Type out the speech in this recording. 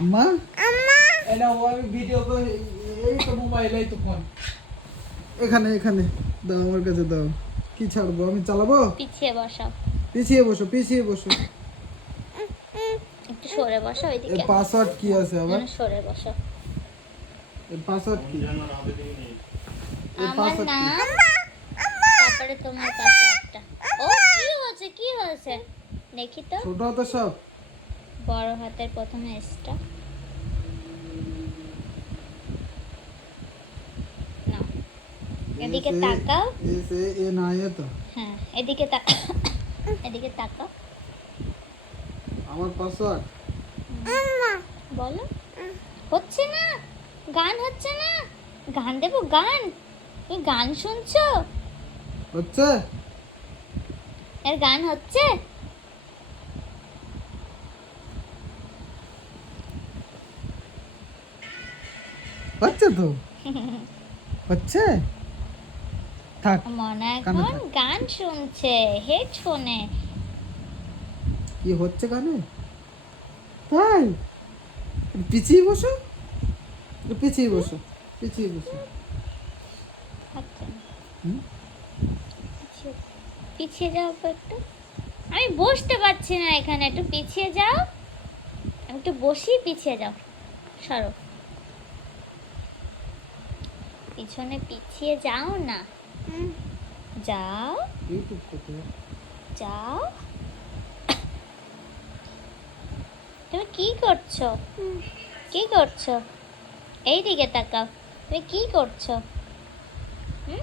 আম্মা এটা ও আমি ভিডিও করে এই তো মোবাইল এই তো ফোন এখানে এখানে দাও আমার কাছে দাও কি ছাড়বো আমি চালাবো পিছিয়ে বসাও পিছিয়ে বসো একটু সরে বসাও এর এদিকে পাসওয়ার্ড কি আছে আবার সরে বসাও এর পাসওয়ার্ড কি এর আমার পাসওয়ার্ড কি নাম তারপরে তোমার পাসওয়ার্ডটা ও কি হয়েছে দেখি তো ছোট তো সব বড় হাতের প্রথমে এসটা নাও এদিকে তাকাও এসে এ না এ তো হ্যাঁ এদিকে তাকাও আমার পাসওয়ার্ড বলো হচ্ছে না গান হচ্ছে না গান দেবো গান তুমি গান শুনছো হচ্ছে এর গান হচ্ছে হচ্ছে তো হচ্ছে থাক মনে কানে এখন থাক। গান শুনছে হেডফোনে কি হচ্ছে গানে তাই পিছিয়ে বসো পিছিয়ে বসো আচ্ছা হুম? পিছিয়ে যাও তো একটু আমি বসতে পারছি না এখানে একটু পিছিয়ে যাও আমি একটু বসি পিছিয়ে যাও সরো পিছনে পিছিয়ে যাও না যাও ইউটিউব করতে যাও তুমি কি করছো এই দিকে তাকাও তুমি কি করছো হুম